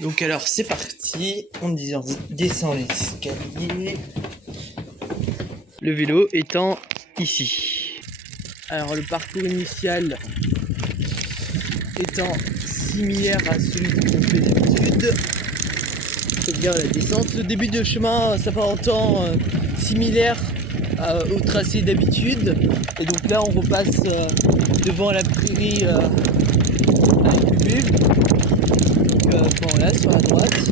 Donc alors c'est parti, on descend les escaliers. Le vélo étant ici. Alors le parcours initial étant similaire à celui qu'on fait d'habitude. C'est-à-dire la descente. Ce début de chemin s'apparentant similaire au tracé d'habitude. Et donc là on repasse devant la prairie avec le bulbe. Donc voilà, sur la droite.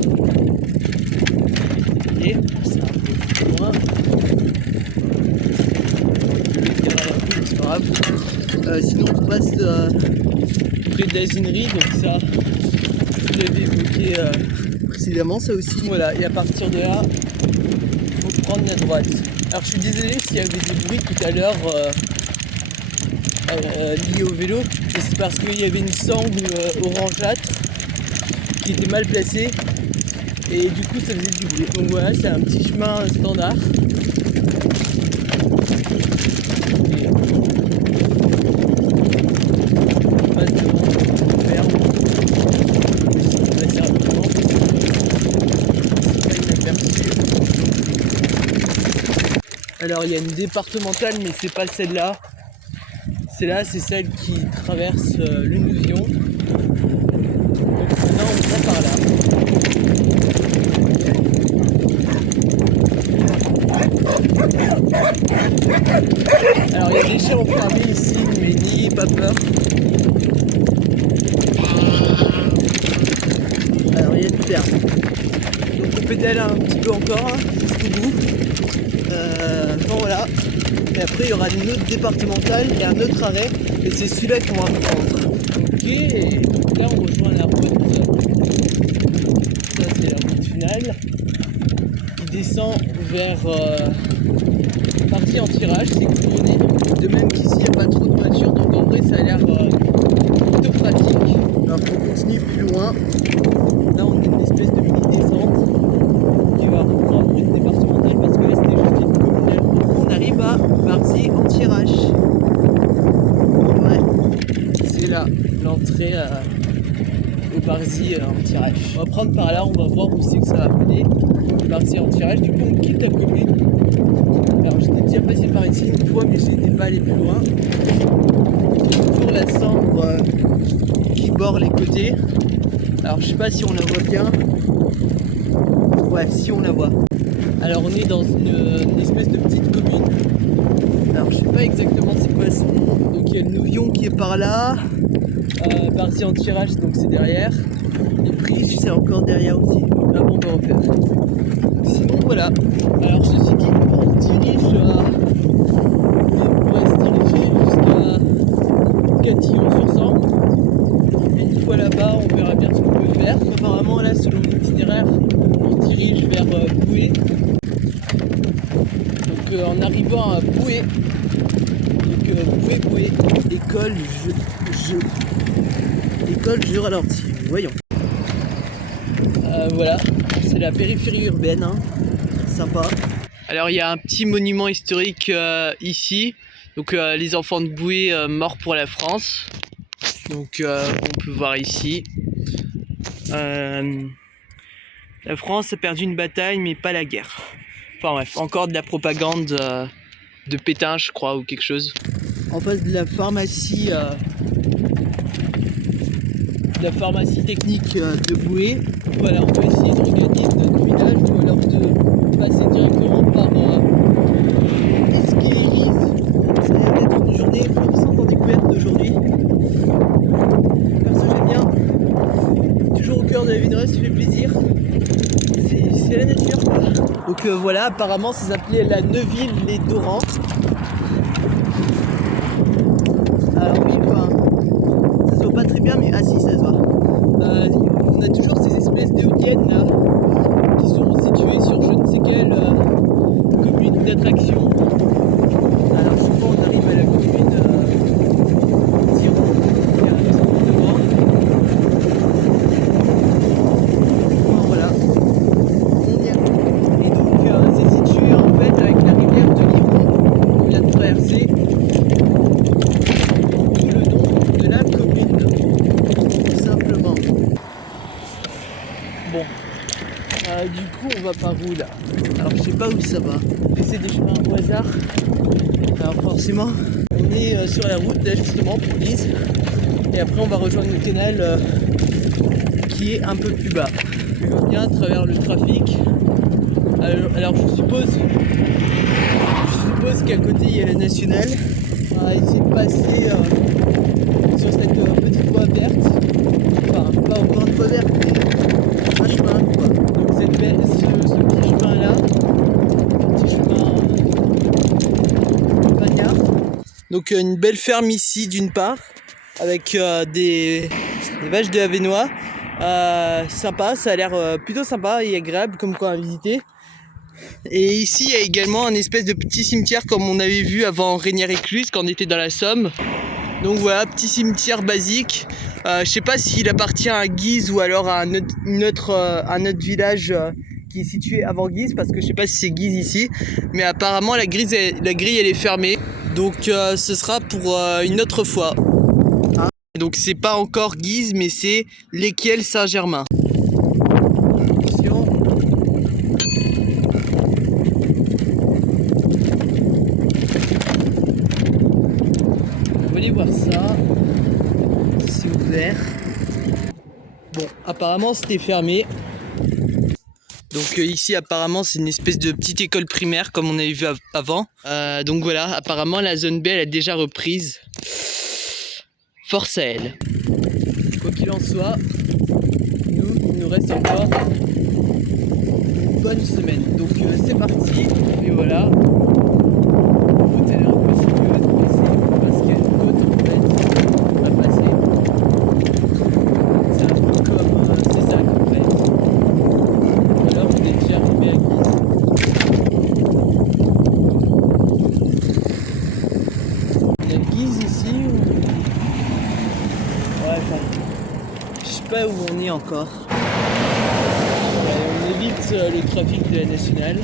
Et c'est un peu plus loin. C'est pas grave. Sinon on passe près de l'asinerie, donc ça je l'avais évoqué précédemment, ça aussi. Voilà, et à partir de là, il faut prendre la droite. Alors je suis désolé s'il y avait des bruits tout à l'heure liés au vélo, et c'est parce qu'il y avait une sangle orangeâtre qui était mal placée et du coup ça faisait du bruit. Donc voilà, c'est un petit chemin standard. Alors il y a une départementale, mais c'est pas celle-là. Celle-là, c'est celle qui traverse le Nouvion. Donc maintenant on prend par là. Alors il y a des chiens enfermés ici, mais n'ayez pas peur. Alors il y a une ferme. Donc on pédale un petit peu encore jusqu'au bout. Bon voilà. Et après il y aura une autre départementale et un autre arrêt. Et c'est celui-là qu'on va prendre. Ok, et là on rejoint la route. Ça c'est la route finale. Il descend vers partie en tirage, c'est couronné. De même qu'ici il n'y a pas trop de voitures, donc en vrai ça a l'air plutôt pratique. Alors on continue plus loin. Là on a une espèce de mini descente qui va reprendre une départementale parce que là c'était juste une communale. On arrive à Barzy en tirage. Ouais. C'est là l'entrée au Barzy en tirage. On va prendre par là, on va voir où c'est que ça va mener. Barzy en tirage, du coup on quitte la commune. Alors j'étais déjà passé par ici une fois mais je n'étais pas allé plus loin. Toujours la Sambre qui borde les côtés. Alors je sais pas si on la voit bien. Ouais, si on la voit. Alors on est dans une espèce de petite commune. Alors je sais pas exactement c'est quoi ce nom. Donc il y a le Nouvion qui est par là. Barzy en tirage, donc c'est derrière. Les Priches c'est encore derrière aussi. Ah bon, on va refaire. Sinon voilà. Alors ceci dit, on va se diriger jusqu'à Catillon-sur-Sambre. Et une fois là-bas, on verra bien ce qu'on peut faire. Apparemment là, selon l'itinéraire, on se dirige vers Boué. Donc en arrivant à Boué, Boué, école je ralentis. Voyons. Voilà, c'est la périphérie urbaine, hein. Sympa. Alors il y a un petit monument historique ici, donc les enfants de Boué morts pour la France. Donc on peut voir ici. La France a perdu une bataille mais pas la guerre. Enfin bref, encore de la propagande de Pétain je crois ou quelque chose. En face de la pharmacie technique de Boué. Voilà, on peut essayer de regagner notre village ou alors de passer directement par Esquéris. Ça a l'air d'être une journée florissante en découverte aujourd'hui. Perso j'aime bien. Toujours au cœur de la Vineuse, ça fait plaisir. C'est la nature quoi. Donc voilà, apparemment ça s'appelait la Neuville-les-Dorans. Alors oui, enfin, ça se voit pas très bien, mais ah si, ça se voit. On a toujours ces espèces d'éoliennes là, qui sont situées sur je ne sais quelle commune d'attraction. Alors je crois qu'on arrive à la commune Thiron, qui est un exemple devant. Voilà, on y est. Et donc c'est situé en fait avec la rivière de Liron, qu'on vient de traverser. Bon, du coup on va par où là? Alors je sais pas où ça va. C'est des chemins au hasard. Alors forcément, on est sur la route là justement pour Guise. Et après on va rejoindre le canal qui est un peu plus bas. On va bien à travers le trafic. Alors je suppose qu'à côté il y a la nationale. On va essayer de passer sur cette petite voie verte. Enfin pas encore une voie verte, mais un chemin quoi. Donc ce petit chemin là, petit chemin bagnard. Donc une belle ferme ici d'une part, avec des vaches de Avesnois. Sympa, ça a l'air plutôt sympa et agréable comme coin à visiter. Et ici il y a également un espèce de petit cimetière comme on avait vu avant Régnières-Écluses quand on était dans la Somme. Donc voilà, petit cimetière basique. Je sais pas s'il appartient à Guise ou alors à un autre village qui est situé avant Guise, parce que je sais pas si c'est Guise ici. Mais apparemment la grille elle est fermée. Donc ce sera pour une autre fois. Donc c'est pas encore Guise mais c'est l'Équiel Saint-Germain. Attention. On va aller voir ça. C'est ouvert. Bon, apparemment c'était fermé. Donc ici apparemment c'est une espèce de petite école primaire comme on avait vu avant. Donc voilà, apparemment la zone B elle est déjà reprise. Force à elle. Quoi qu'il en soit, il nous reste encore une bonne semaine. Donc c'est parti, et voilà. La route elle est un peu sinueuse ici, parce qu'il y a une côte en fait à passer. C'est un peu comme Césac en fait. Alors on est déjà arrivé à Guise. Il y a Guise ici ou... Ouais, enfin, je sais pas où on est encore. On évite le trafic de la nationale.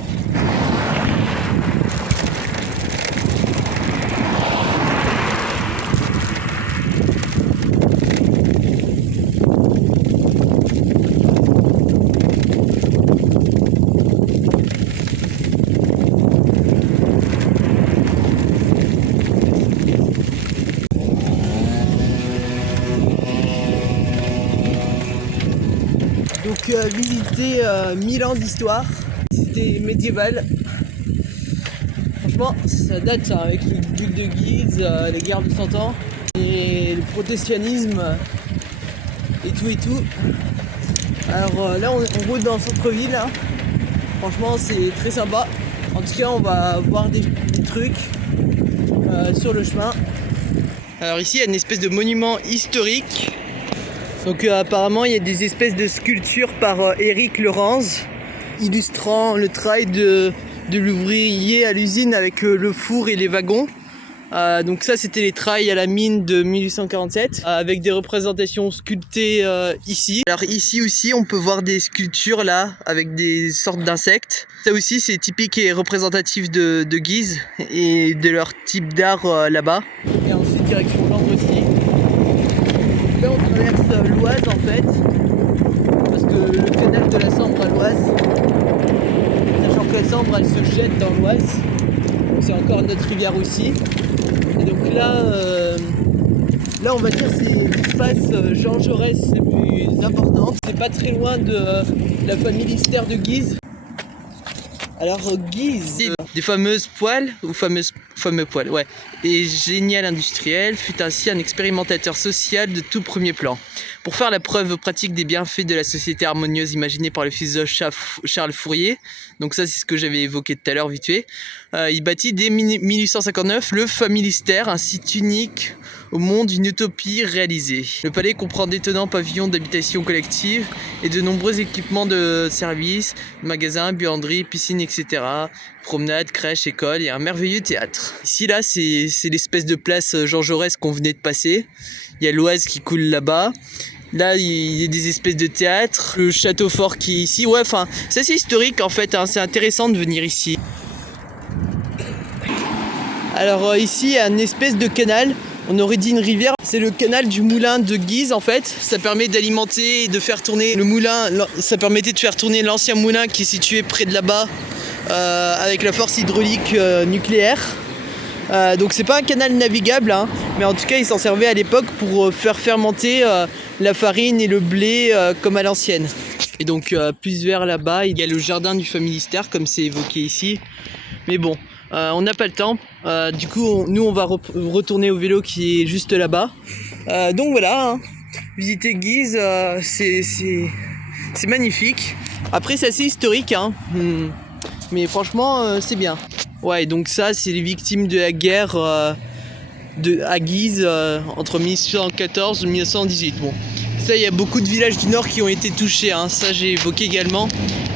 Donc visiter 1000 ans d'histoire, c'était médiéval. Franchement ça date hein, avec le duc de Guise, les guerres de 100 ans et le protestantisme et tout. Alors là on roule dans le centre-ville hein. Franchement c'est très sympa. En tout cas on va voir des trucs sur le chemin. Alors ici il y a une espèce de monument historique. Donc apparemment il y a des espèces de sculptures par Éric Laurens illustrant le travail de l'ouvrier à l'usine avec le four et les wagons. Donc ça c'était les travails à la mine de 1847 avec des représentations sculptées ici. Alors ici aussi on peut voir des sculptures là avec des sortes d'insectes. Ça aussi c'est typique et représentatif de Guise et de leur type d'art là-bas. Et ensuite direction Landrecies. Là on traverse l'Oise en fait, parce que le canal de la Sambre à l'Oise, sachant que la Sambre elle se jette dans l'Oise, c'est encore notre rivière aussi. Et donc là on va dire c'est l'espace Jean Jaurès le plus important. C'est pas très loin de la famille Lister de Guise. Alors Guise, des fameuses poêles ou fameux poêles, ouais. Et génial industriel, fut ainsi un expérimentateur social de tout premier plan. Pour faire la preuve pratique des bienfaits de la société harmonieuse imaginée par le philosophe Charles Fourier, donc ça c'est ce que j'avais évoqué tout à l'heure vite fait, il bâtit dès 1859 le Familistère, un site unique au monde, une utopie réalisée. Le palais comprend d'étonnants pavillons d'habitation collective et de nombreux équipements de services, magasins, buanderies, piscines, etc. Promenades, crèches, écoles et un merveilleux théâtre. Ici là c'est l'espèce de place Jean Jaurès qu'on venait de passer. Il y a l'Oise qui coule là-bas. Là, il y a des espèces de théâtres, le château fort qui est ici. Ouais, enfin, c'est assez historique en fait, hein. C'est intéressant de venir ici. Alors ici, il y a une espèce de canal On aurait dit une rivière. C'est le canal du moulin de Guise en fait. Ça permet d'alimenter et de faire tourner le moulin. Ça permettait de faire tourner l'ancien moulin qui est situé près de là-bas avec la force hydraulique nucléaire. Donc c'est pas un canal navigable, hein, mais en tout cas il s'en servait à l'époque pour faire fermenter la farine et le blé comme à l'ancienne. Et donc plus vers là-bas, il y a le jardin du familistère comme c'est évoqué ici. Mais bon, on n'a pas le temps. Du coup, nous on va retourner au vélo qui est juste là-bas. Donc voilà, hein, visiter Guise, c'est magnifique. Après c'est assez historique, hein, mais franchement c'est bien. Ouais, donc ça, c'est les victimes de la guerre à Guise entre 1814 et 1918. Bon, ça, il y a beaucoup de villages du Nord qui ont été touchés. Hein. Ça, j'ai évoqué également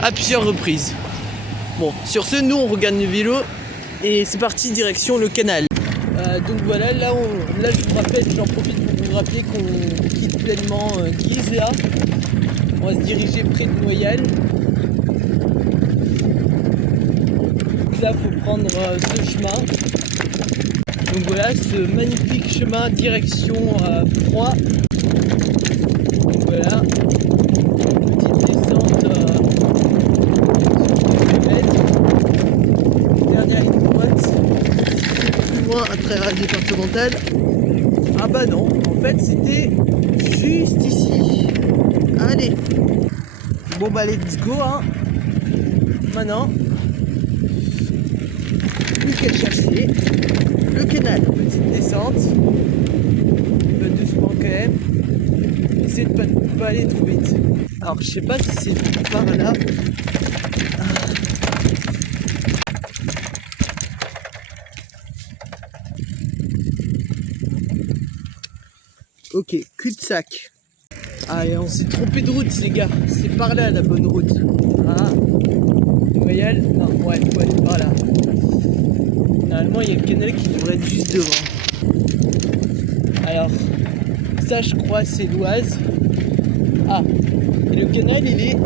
à plusieurs reprises. Bon, sur ce, nous, on regarde le vélo et c'est parti direction le canal. Donc voilà, là, je vous rappelle, j'en profite pour vous rappeler qu'on quitte pleinement Guise, là. On va se diriger près de Noyal. Là, il faut prendre ce chemin. Donc voilà, ce magnifique chemin direction Proie. Donc voilà, petite descente sur 2 mètres. Dernière ligne droite. C'est plus loin un trait départemental. Ah bah non, en fait c'était juste ici. Allez. Bon bah let's go hein. Maintenant. Plus qu'à chercher le canal, petite descente, doucement quand même, essayez de pas aller trop vite. Alors je sais pas si c'est par là. Ok, cul-de-sac. Ah et on s'est trompé de route les gars, c'est par là la bonne route. Ah, Noyal, non, ouais, faut aller par là. Normalement, il y a le canal qui devrait être juste devant. Alors, ça, je crois, c'est l'Oise. Ah, et le canal, il est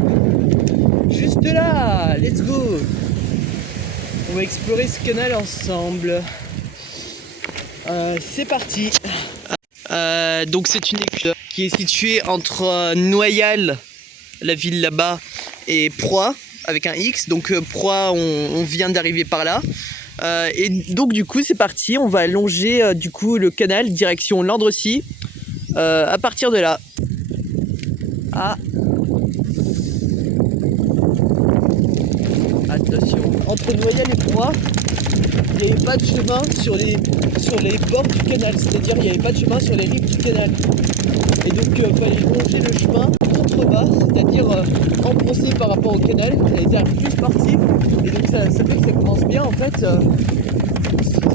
juste là. Let's go. On va explorer ce canal ensemble. C'est parti. Donc, c'est une écluse qui est située entre Noyal, la ville là-bas, et Proie, avec un X. Donc, Proie, on vient d'arriver par là. Et donc du coup c'est parti, on va longer du coup le canal direction Landrecies à partir de là. Ah. Attention, entre Noyal et Proie, il n'y avait pas de chemin sur les bords du canal, c'est-à-dire il n'y avait pas de chemin sur les rives du canal. Et donc il fallait longer le chemin contrebas, c'est-à-dire enfoncé par rapport au canal, c'est-à-dire plus parti. Et donc ça fait que ça commence bien en fait.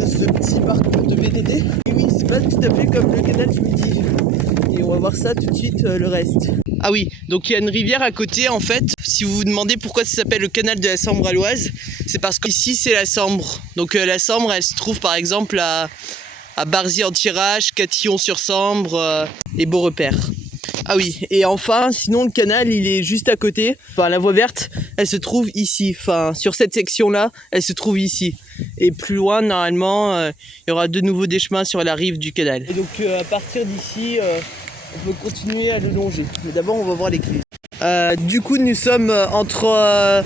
Ce petit parcours de VTT. Et oui, c'est pas tout à fait comme le canal du Midi. Et on va voir ça tout de suite, le reste. Ah oui, donc il y a une rivière à côté en fait. Si vous vous demandez pourquoi ça s'appelle le canal de la Sambre à l'Oise, c'est parce qu'ici c'est la Sambre. Donc la Sambre, elle se trouve par exemple à Barzy-en-Thiérache, Catillon-sur-Sambre et Beaurepaire. Ah oui, et enfin, sinon le canal il est juste à côté. Enfin, la voie verte, elle se trouve ici. Enfin, sur cette section-là, elle se trouve ici. Et plus loin, normalement, il y aura de nouveau des chemins sur la rive du canal. Et donc, à partir d'ici, on peut continuer à le longer. Mais d'abord, on va voir l'écluse. Du coup, nous sommes entre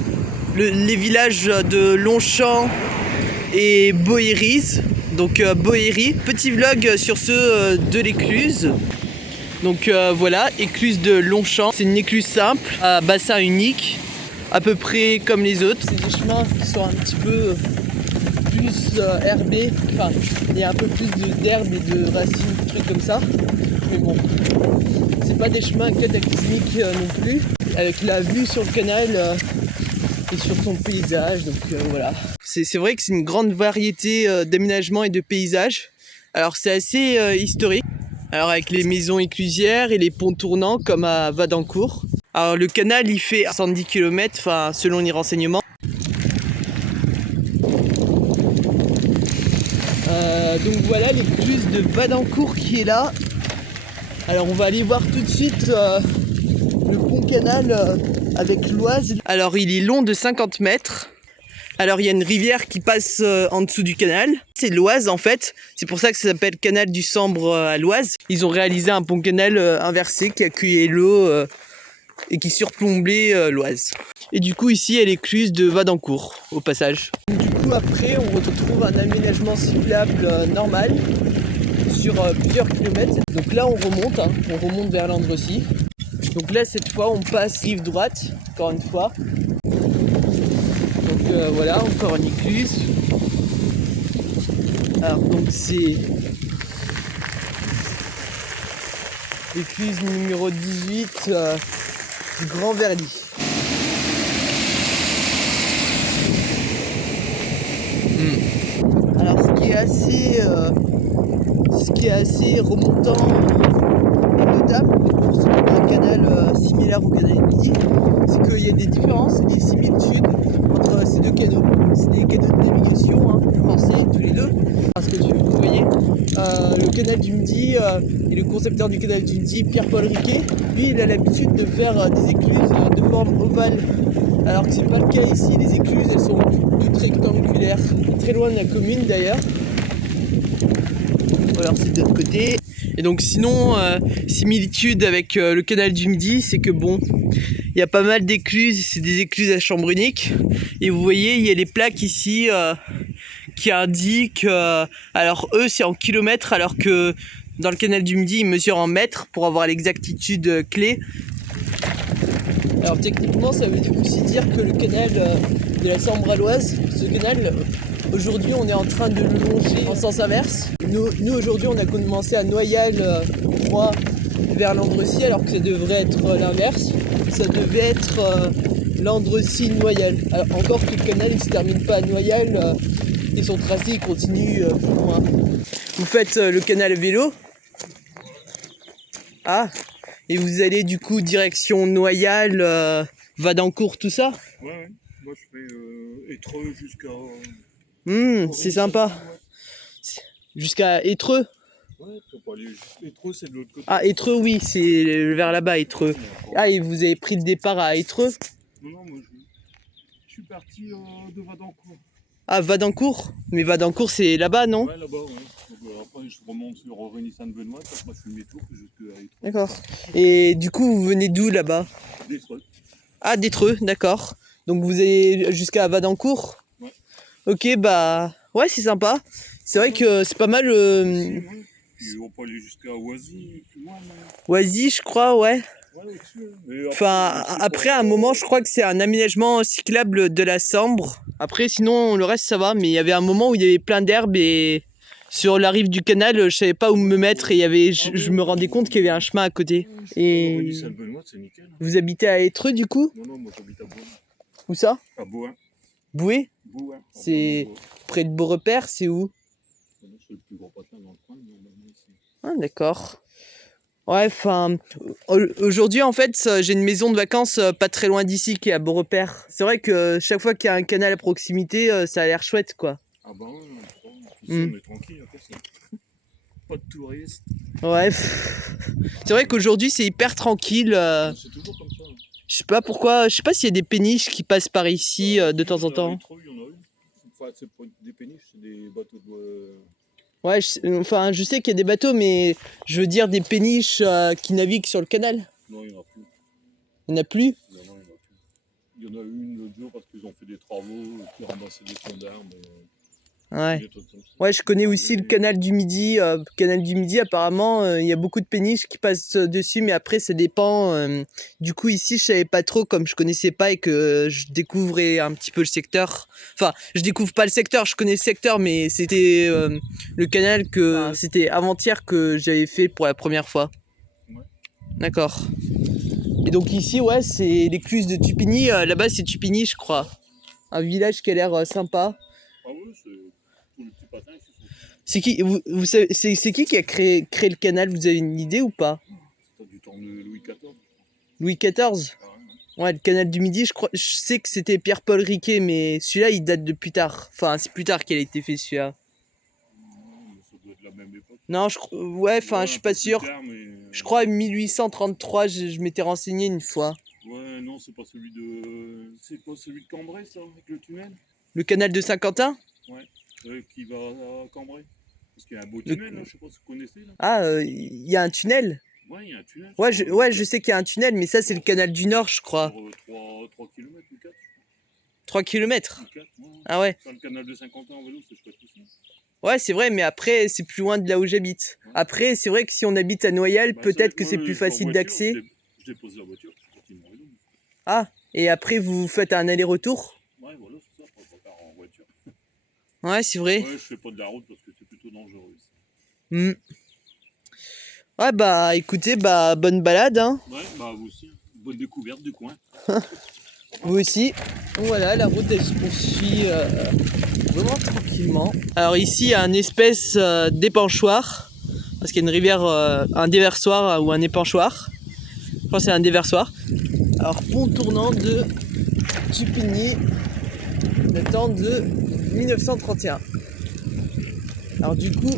les villages de Longchamp et Bohéries. Donc, Bohéries. Petit vlog sur ceux de l'écluse. Donc voilà, écluse de Longchamp. C'est une écluse simple, à bassin unique, à peu près comme les autres. C'est des chemins qui sont un petit peu plus herbés. Enfin, il y a un peu plus d'herbe et de racines, des trucs comme ça. Mais bon, c'est pas des chemins cataclysmiques non plus. Avec la vue sur le canal et sur son paysage, donc voilà. C'est vrai que c'est une grande variété d'aménagements et de paysages. Alors c'est assez historique. Alors avec les maisons éclusières et les ponts tournants comme à Vadencourt. Alors le canal il fait 70 km, enfin selon les renseignements. Donc voilà l'écluse de Vadencourt qui est là. Alors on va aller voir tout de suite le pont canal avec l'Oise. Alors il est long de 50 mètres. Alors il y a une rivière qui passe en dessous du canal, c'est l'Oise en fait, c'est pour ça que ça s'appelle canal du Sambre à l'Oise. Ils ont réalisé un pont canal inversé qui accueillait l'eau et qui surplombait l'Oise. Et du coup ici il y a l'écluse de Vadencourt au passage. Du coup après on retrouve un aménagement cyclable normal sur plusieurs kilomètres. Donc là on remonte vers Landrecies. Donc là cette fois on passe rive droite, encore une fois. Donc voilà, encore une écluse. Alors donc c'est l'écluse numéro 18 du Grand Verly. Alors ce qui est assez remontant et notable pour un canal similaire au canal du Midi, c'est qu'il y a des différences et des similitudes entre ces deux canaux. C'est des canaux de navigation, français tous les deux. Parce que vous voyez, le canal du Midi et le concepteur du canal du Midi, Pierre-Paul Riquet, lui il a l'habitude de faire des écluses de forme ovale. Alors que c'est pas le cas ici, les écluses elles sont toutes rectangulaires, très loin de la commune d'ailleurs. Alors c'est de l'autre côté. Et donc sinon, similitude avec le canal du Midi, c'est que bon, il y a pas mal d'écluses, c'est des écluses à chambre unique. Et vous voyez, il y a les plaques ici qui indiquent, alors eux c'est en kilomètres, alors que dans le canal du Midi, ils mesurent en mètres pour avoir l'exactitude clé. Alors techniquement, ça veut aussi dire que le canal de la Sambre à l'Oise, ce canal, aujourd'hui on est en train de le longer en sens inverse. Nous aujourd'hui on a commencé à Noyal droit vers Landrecies alors que ça devrait être l'inverse. Ça devait être Landrecies-Noyal. Encore que le canal il se termine pas à Noyal et son tracé il continue plus loin. Vous faites le canal vélo. Ah, et vous allez du coup direction Noyal, Vadencourt, tout ça? Ouais, moi je fais Étreux jusqu'à... C'est sympa. Jusqu'à Étreux? Ouais, tu peux pas aller... Étreux c'est de l'autre côté. Ah, Étreux, oui, c'est vers là-bas, Étreux. Ah, et vous avez pris le départ à Étreux? Non, moi je suis parti de Vadencourt. Ah, Vadencourt? Mais Vadencourt, c'est là-bas, non? Ouais, là-bas, ouais. Donc, après je remonte sur Aurigny-Sainte-Benoît, après je fais mes tours jusqu'à Étreux. D'accord. Et du coup, vous venez d'où là-bas? D'Étreux. Ah, d'Étreux, d'accord. Donc vous allez jusqu'à Vadencourt? Ouais. Ok, bah, ouais, c'est sympa. C'est vrai que c'est pas mal. Puis on peut aller jusqu'à Oisy, plus loin. Oisy, je crois, ouais. Ouais, au-dessus. Enfin, après, à un moment, je crois que c'est un aménagement cyclable de la Sambre. Après, sinon, le reste, ça va. Mais il y avait un moment où il y avait plein d'herbes et sur la rive du canal, je savais pas où me mettre et il y avait, je me rendais compte qu'il y avait un chemin à côté. Et Aurigny-Sainte-Benoît, c'est nickel. vous habitez à Étreux, du coup? Non, moi j'habite à Bouin. Où ça? À Bouin. Boué? Bouin. C'est près de Beaurepaire, c'est où? C'est le plus gros patelin dans le coin, normalement ici. Ah, d'accord. Ouais, enfin, aujourd'hui en fait, j'ai une maison de vacances pas très loin d'ici qui est à Beaurepaire. C'est vrai que chaque fois qu'il y a un canal à proximité, ça a l'air chouette quoi. Ah bah ouais, ici on est tranquille, après c'est pas de touristes. Ouais, c'est vrai qu'aujourd'hui c'est hyper tranquille. C'est toujours comme ça. Je sais pas pourquoi, je sais pas s'il y a des péniches qui passent par ici de temps en temps. Il y en a une. Enfin, c'est pas des péniches, c'est des bateaux de... Ouais, enfin je sais qu'il y a des bateaux, mais je veux dire des péniches qui naviguent sur le canal. Non, il n'y en a plus. Il n'y en a plus? Non, il n'y en a plus. Il y en a une l'autre jour parce qu'ils ont fait des travaux, qui ramassaient des troncs d'arbres. Ouais. Ouais, je connais aussi le canal du Midi. Canal du Midi, apparemment, il y a beaucoup de péniches qui passent dessus, mais après, ça dépend. Du coup, ici, je savais pas trop, comme je connaissais pas et que je découvrais un petit peu le secteur. Enfin, je découvre pas le secteur, je connais le secteur, mais c'était le canal que c'était avant-hier que j'avais fait pour la première fois. Ouais. D'accord. Et donc ici, ouais, c'est l'écluse de Tupigny. Là-bas, c'est Tupigny, je crois. Un village qui a l'air sympa. Ah ouais, c'est... Tous les petits patins ici sont... C'est qui, vous savez, c'est qui a créé le canal? Vous avez une idée ou pas? C'est du temps de Louis XIV. Louis XIV? Ah ouais. Ouais, le canal du Midi, je sais que c'était Pierre-Paul Riquet, mais celui-là, il date de plus tard. Enfin, c'est plus tard qu'il a été fait celui-là. Non, mais ça doit être la même époque. Non, ouais, enfin, je suis pas sûr. Tard, mais... Je crois 1833, je m'étais renseigné une fois. Ouais, non, c'est pas celui de... C'est pas celui de Cambrai, ça, avec le tunnel? Le canal de Saint-Quentin? Ouais, qui va à Cambrai. Parce qu'il y a un beau tunnel, là, je sais pas si vous connaissez. Là. Ah, il y a un tunnel? Ouais, il y a un tunnel. Ouais, je sais qu'il y a un tunnel, mais ça, c'est le canal du Nord, je crois. Sur 3 km ou 4. 3 km? 4, ouais. Ah ouais. Sur le canal de Saint-Quentin en vélo, c'est chouette aussi. Ouais, c'est vrai, mais après, c'est plus loin de là où j'habite. Ouais. Après, c'est vrai que si on habite à Noyal, peut-être que c'est plus facile d'accès. Je dépose la voiture, je continue en vélo. Ah, et après, vous faites un aller-retour? Ouais, voilà, c'est ça, on va faire en voiture. Ouais, c'est vrai. Ouais, je fais pas de la route parce que c'est plutôt dangereux ici. Ouais, bah, écoutez, bah, bonne balade, hein. Ouais, bah, vous aussi. Bonne découverte du coin. Vous aussi. Voilà, la route, elle se poursuit vraiment tranquillement. Alors ici, il y a un espèce d'épanchoir. Parce qu'il y a une rivière, un déversoir ou un épanchoir. Je pense que c'est un déversoir. Alors, pont tournant de Tupigny, datant de 1931. Alors du coup,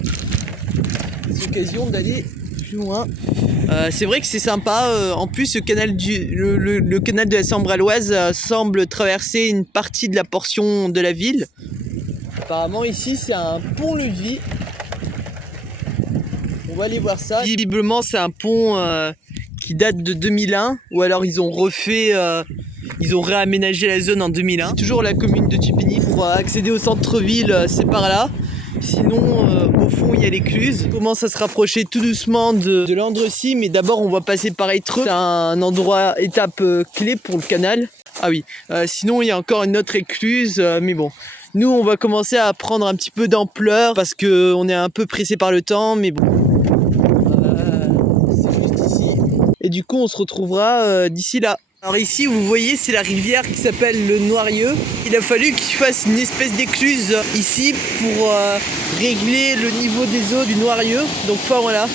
c'est l'occasion d'aller plus loin. C'est vrai que c'est sympa. En plus, le canal de la Sambre-à-l'Oise semble traverser une partie de la portion de la ville. Apparemment, ici, c'est un pont-levis. On va aller voir ça. Visiblement, c'est un pont qui date de 2001. Ou alors, ils ont refait... ils ont réaménagé la zone en 2001. C'est toujours la commune de Tupigny. Pour accéder au centre-ville, c'est par là. Sinon, au fond, il y a l'écluse. On commence à se rapprocher tout doucement de Landrecies, mais d'abord, on va passer par Étreux. C'est un endroit, étape clé pour le canal. Ah oui, sinon, il y a encore une autre écluse, mais bon. Nous, on va commencer à prendre un petit peu d'ampleur parce qu'on est un peu pressé par le temps, mais bon. C'est juste ici. Et du coup, on se retrouvera d'ici là. Alors ici, vous voyez, c'est la rivière qui s'appelle le Noirieux. Il a fallu qu'il fasse une espèce d'écluse ici pour régler le niveau des eaux du Noirieux. Donc enfin voilà.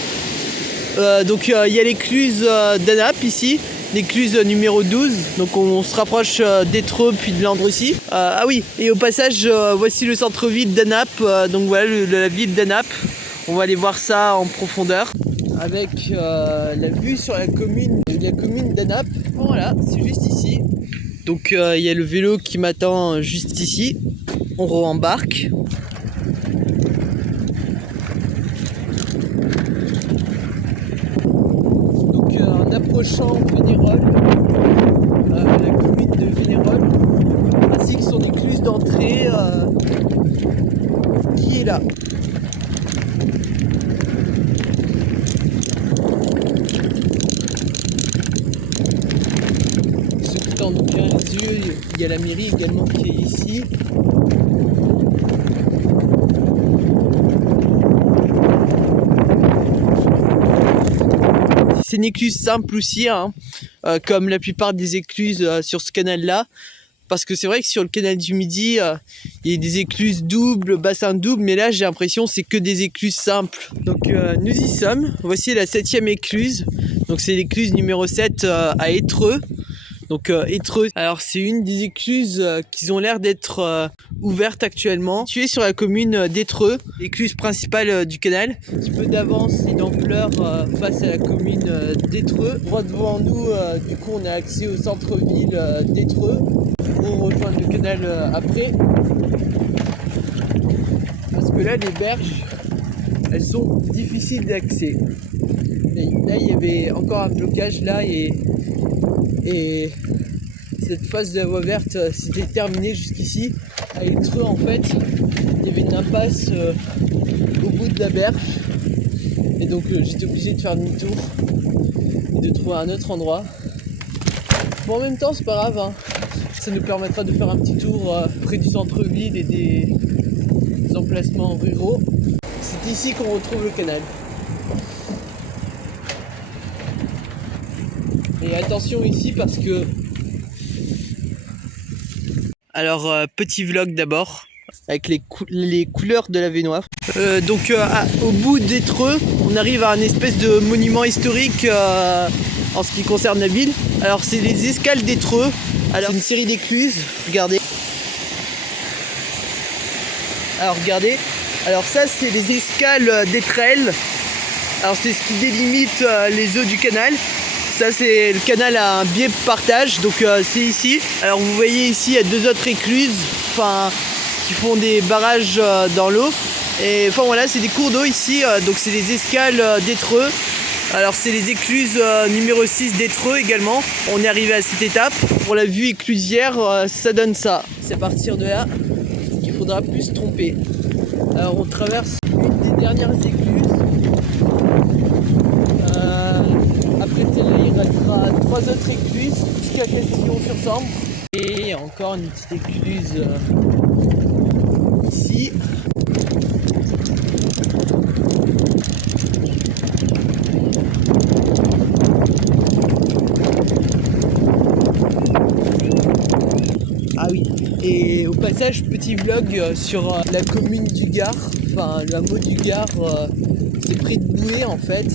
Donc il y a l'écluse d'Anap ici, l'écluse numéro 12. Donc on se rapproche d'Étreux puis de Landrecies. Ah oui, et au passage, voici le centre-ville d'Anap. Donc voilà, la ville d'Anap. On va aller voir ça en profondeur. Avec la vue sur la commune d'Anap. Voilà, c'est juste ici. Donc il y a le vélo qui m'attend juste ici. On re-embarque. Donc en approchant Vénérolles, la commune de Vénérolles, ainsi que son écluse d'entrée qui est là. Donc il y a la mairie également qui est ici. C'est une écluse simple aussi, hein, comme la plupart des écluses sur ce canal-là. Parce que c'est vrai que sur le canal du Midi, il y a des écluses doubles, bassin double, mais là j'ai l'impression que c'est que des écluses simples. Donc nous y sommes. Voici la 7e écluse. Donc c'est l'écluse numéro 7 à Étreux. Donc Étreux, alors c'est une des écluses qui ont l'air d'être ouvertes actuellement. Située sur la commune d'Étreux, l'écluse principale du canal. Un petit peu d'avance et d'ampleur face à la commune d'Étreux. Droit devant nous, du coup on a accès au centre-ville d'Étreux. On rejoint le canal après. Parce que là les berges, elles sont difficiles d'accès. Là il y avait encore un blocage là et cette phase de la voie verte c'était terminé jusqu'ici. À Étreux en fait, il y avait une impasse au bout de la berge et donc j'étais obligé de faire demi-tour et de trouver un autre endroit. Bon, en même temps c'est pas grave, hein. Ça nous permettra de faire un petit tour près du centre-ville et des emplacements ruraux. C'est ici qu'on retrouve le canal. Et attention ici parce que... Alors, petit vlog d'abord, avec les couleurs de la Vénoire. Donc, au bout d'Étreux, on arrive à un espèce de monument historique en ce qui concerne la ville. Alors, c'est les escales d'Étreux. Alors, c'est une série d'écluses, regardez. Alors, regardez. Alors, ça, c'est les escales d'Étrelles. Alors, c'est ce qui délimite les eaux du canal. Ça c'est le canal à un biais de partage, donc c'est ici. Alors vous voyez ici il y a 2 autres écluses, enfin qui font des barrages dans l'eau. Et enfin voilà, c'est des cours d'eau ici, donc c'est les escales d'Étreux. Alors c'est les écluses numéro 6 d'Étreux également. On est arrivé à cette étape. Pour la vue éclusière, ça donne ça. C'est à partir de là qu'il faudra plus se tromper. Alors on traverse une des dernières écluses. Après celle-là, il restera 3 autres écluses jusqu'à Castillon-sur-Sambre. Et encore une petite écluse ici. Ah oui, et au passage, petit vlog sur la commune du Gard, enfin le hameau du Gard, c'est près de Boué en fait.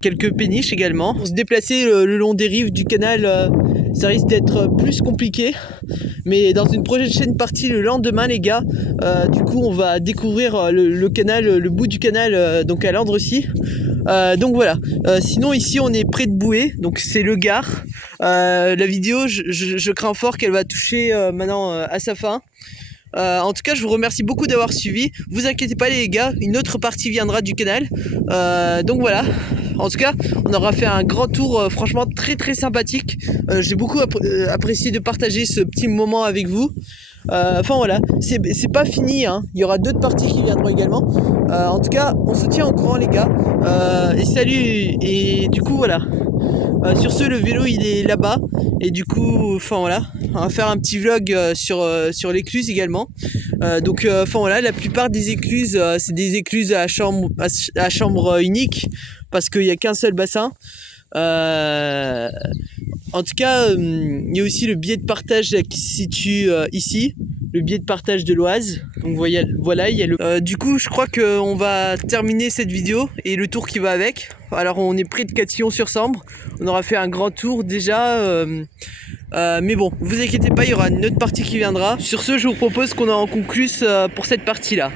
Quelques péniches également. Pour se déplacer le long des rives du canal, ça risque d'être plus compliqué. Mais dans une prochaine partie le lendemain les gars, du coup on va découvrir le canal, le bout du canal, donc à Landrecies. Donc voilà, sinon ici on est près de Boué, donc c'est le Gard. La vidéo je crains fort qu'elle va toucher maintenant à sa fin. En tout cas je vous remercie beaucoup d'avoir suivi. Vous inquiétez pas les gars, une autre partie viendra du canal. Donc voilà, en tout cas on aura fait un grand tour franchement très très sympathique. J'ai beaucoup apprécié de partager ce petit moment avec vous. Enfin voilà, c'est pas fini hein. Il y aura d'autres parties qui viendront également. En tout cas on se tient au courant les gars. Et salut. Et du coup voilà, sur ce le vélo il est là-bas. Et du coup enfin voilà, on va faire un petit vlog sur l'écluse également. Donc enfin voilà, la plupart des écluses c'est des écluses à chambre unique, parce qu'il n'y a qu'un seul bassin. En tout cas, il y a aussi le biais de partage qui se situe ici, le biais de partage de l'Oise. Donc voilà, il y a le. Du coup, je crois qu'on va terminer cette vidéo et le tour qui va avec. Alors, on est près de Castillon-sur-Sambre. On aura fait un grand tour déjà. Mais bon, vous inquiétez pas, il y aura une autre partie qui viendra. Sur ce, je vous propose qu'on en conclue pour cette partie-là.